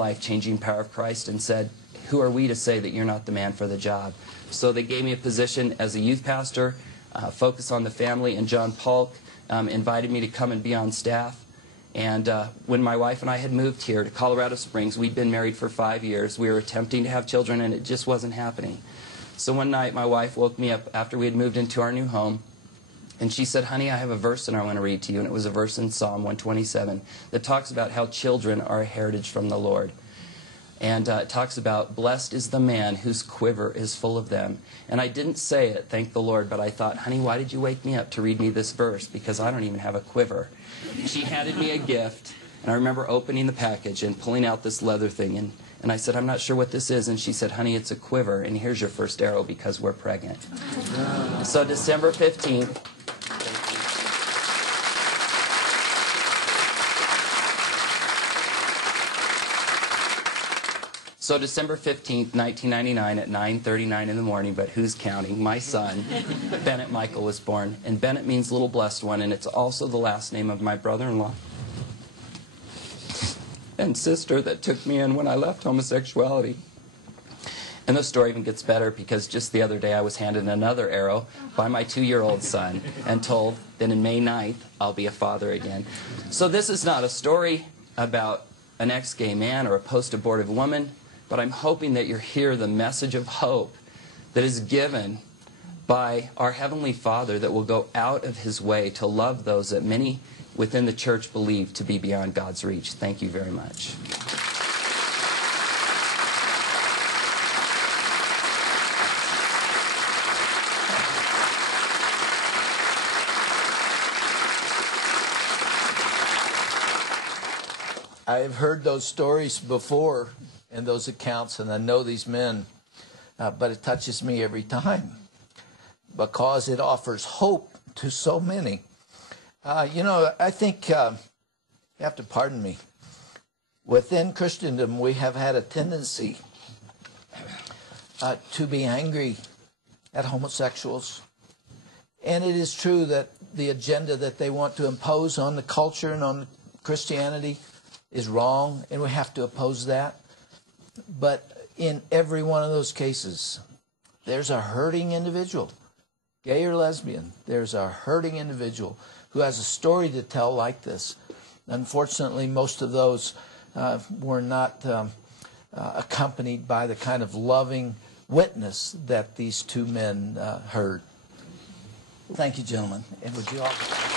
life-changing power of Christ and said, who are we to say that you're not the man for the job? So they gave me a position as a youth pastor, focus on the family, and John Polk invited me to come and be on staff. And when my wife and I had moved here to Colorado Springs, we'd been married for 5 years. We were attempting to have children, and it just wasn't happening. So one night, my wife woke me up after we had moved into our new home, and she said, honey, I have a verse that I want to read to you. And it was a verse in Psalm 127 that talks about how children are a heritage from the Lord. And it talks about, blessed is the man whose quiver is full of them. And I didn't say it, thank the Lord, but I thought, honey, why did you wake me up to read me this verse? Because I don't even have a quiver. She handed me a gift, and I remember opening the package and pulling out this leather thing. And I said, I'm not sure what this is. And she said, honey, it's a quiver, and here's your first arrow because we're pregnant. So December 15th, So December 15th, 1999 at 9:39 in the morning, but who's counting? My son, Bennett Michael, was born. And Bennett means little blessed one, and it's also the last name of my brother-in-law and sister that took me in when I left homosexuality. And the story even gets better because just the other day I was handed another arrow by my 2-year-old son and told that in May 9th I'll be a father again. So this is not a story about an ex-gay man or a post-abortive woman, but I'm hoping that you'll hear the message of hope that is given by our Heavenly Father that will go out of His way to love those that many within the church believe to be beyond God's reach. Thank you very much. I've heard those stories before and those accounts, and I know these men, but it touches me every time because it offers hope to so many. You know, I think, you have to pardon me, within Christendom we have had a tendency to be angry at homosexuals. And it is true that the agenda that they want to impose on the culture and on Christianity is wrong, and we have to oppose that. But in every one of those cases, there's a hurting individual, gay or lesbian. There's a hurting individual who has a story to tell like this. Unfortunately, most of those were not accompanied by the kind of loving witness that these two men heard. Thank you, gentlemen. And would you all...